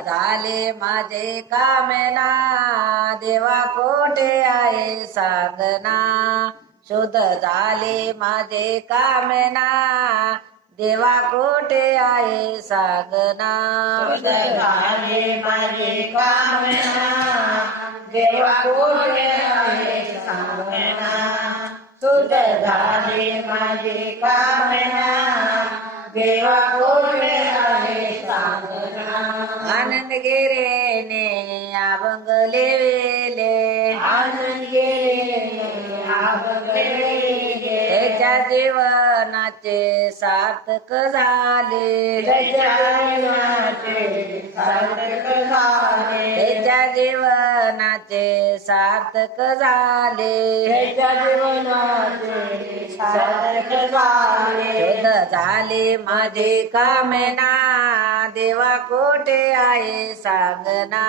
झाले माझे कामना देवा कोठे आहे सांगना शुद्ध झाले माझे कामना देवा कोठे आहे सांगना शुद्ध झाले माझे कामना देवा कोठे आहे सांगना शुद्ध झाले माझे कामना देवा कोठे आहे सांगना आनंद गेरेने अभंगले वेले आनंद गेले आभंगले त्याच्या जीवनाचे सार्थक झाले त्याच्या जीवनाचे सार्थक झाले त्याच्या जीवनाचे सार्थक झाले त्याच्या जीवनाचे सार्थक झाले शुद्ध झाले माझे कामना देवा कोठे आहे सांगना